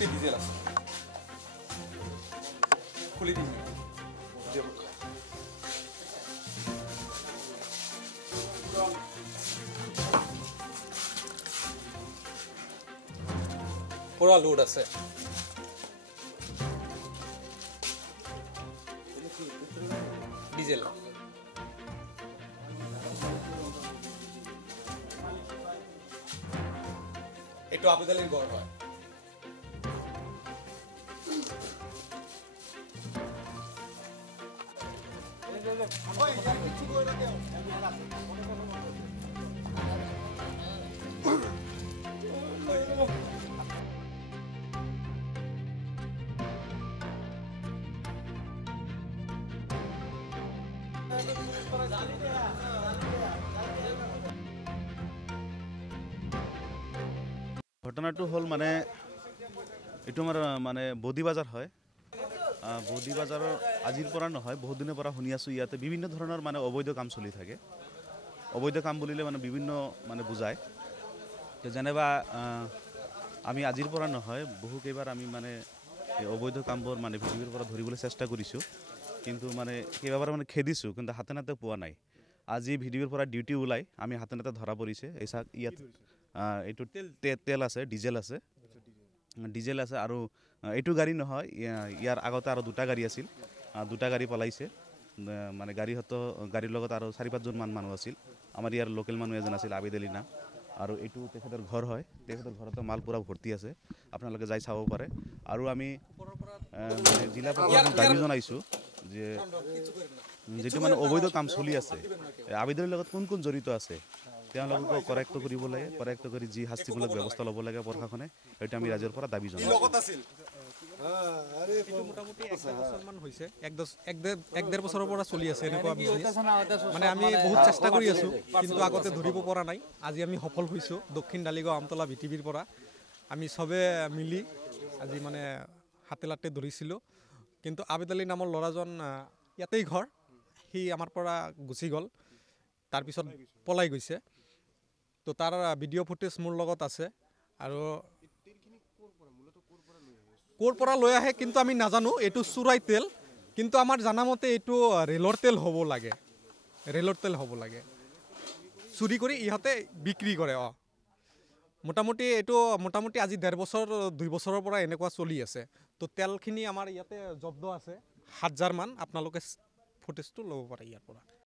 একটি ডিজেল আছে খুলি দিবি পুরা লোড আছে ডিজেল একটু আবেদনের গড় হয় ঘটনাটো হল মানে এইটো আমাৰ মানে বডি বাজাৰ হয় বডি বাজাৰৰ আজিৰ পৰা নহয় বহুত দিনৰ পৰা শুনি আছোঁ ইয়াতে বিভিন্ন ধৰণৰ মানে অবৈধ কাম চলি থাকে অবৈধ কাম বুলিলে মানে বিভিন্ন মানে বুজায় তো যেনেবা আমি আজিৰ পৰা নহয় বহু কেইবাৰ আমি মানে এই অবৈধ কামবোৰ মানে ভিডিঅ'ৰ পৰা ধৰিবলৈ চেষ্টা কৰিছোঁ কিন্তু মানে কেইবাবাৰ মানে খেদিছোঁ কিন্তু হাতে নাতে পোৱা নাই আজি ভিডিঅ'ৰ পৰা ডিউটি ওলাই আমি হাতে নাতে ধৰা পৰিছে এই চাক ইয়াত এইটো তেল আছে ডিজেল আছে আৰু এইটো গাড়ী নহয় ইয়াৰ আগতে আৰু দুটা গাড়ী আছিল দুটা গাড়ী পলাইছে মানে গাড়ীৰ লগত আৰু 4-5জন মানুহ আছিল আমাৰ ইয়াৰ লোকেল মানুহ এজন আছিল আবিদ আলী নাম আৰু এইটো তেখেতৰ ঘৰ হয় তেখেতৰ ঘৰতো মাল পুৰা ভৰ্তি আছে আপোনালোকে যাই চাব পাৰে আৰু আমি মানে জিলা প্ৰশাসনক দাবী জনাইছোঁ যে যেটো মানে অবৈধ কাম চলি আছে আবিদ আলীৰ লগত কোন জড়িত আছে তেওঁলোকক কৰেক্ট কৰিব লাগে কৰেক্ট কৰি যি শাস্তিমূলক ব্যৱস্থা ল'ব লাগে প্ৰশাসনে এটা আমি ৰাজ্যৰ পৰা দাবী জনাইছোঁ মোটামুটি 1 বছৰমান হৈছে 1.5 বছৰৰ পৰা চলি আছে এনেকুৱা বিজনেছ মানে আমি বহুত চেষ্টা কৰি আছোঁ কিন্তু আগতে ধৰিব পৰা নাই আজি আমি সফল হৈছোঁ দক্ষিণ ডালিগাঁও আমতলা ভিটিবিৰ পৰা আমি সবে মিলি আজি মানে হাতে লাতে ধৰিছিলোঁ কিন্তু আবিদ আলী নামৰ ল'ৰাজন ইয়াতেই ঘৰ সি আমাৰ পৰা গুচি গ'ল তাৰপিছত পলাই গৈছে তো তাৰ ভিডিঅ' ফুটেজ মোৰ লগত আছে আৰু ক'ৰ পৰা লৈ আহে কিন্তু আমি নাজানো এইটো চুৰাই তেল কিন্তু আমাৰ জানামতে এইটো ৰেলৰ তেল হ'ব লাগে চুৰি কৰি ইহঁতে বিক্ৰী কৰে মোটামুটি আজি 1.5 বছৰ 2 বছৰৰ পৰা এনেকুৱা চলি আছে তো তেলখিনি আমাৰ ইয়াতে জব্দ আছে 7,000 মান আপোনালোকে ফুটেজটো ল'ব পাৰে ইয়াৰ পৰা